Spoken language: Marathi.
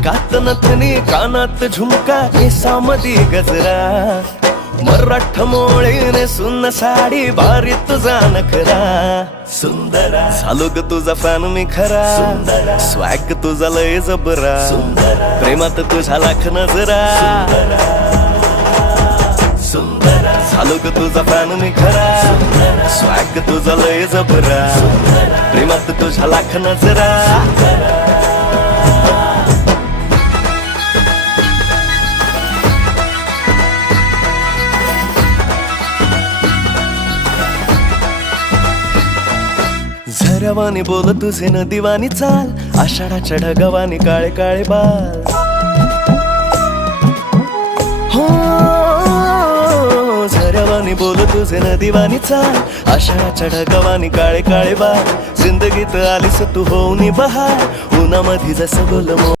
नाकात नथनी कानात झुमका केसामधी गजरा मराठ मोळीने सुन्न साडी भारी तुझा नखरा सुंदरा झालो ग तुझा फॅन मी खरा सुंदरा स्वॅग तुझा लय जबरा सुंदरा प्रेमात तुझा लाख नजरा सुंदरा झालो ग तुझा फॅन मी खरा स्वॅग तुझा लय जबरा प्रेमात तुझा लाख नजरा झऱ्यावानी बोल तुझे नदीवानी चाल आषाढाच्या ढगावानी काळे काळे बाल हो झऱ्यावानी बोल तुझे नदीवानी चाल आषाढाच्या ढगावानी काळे काळे बाल जिंदगीत आलीस तू होऊनी बहार उन्हामध्ये जसं बोल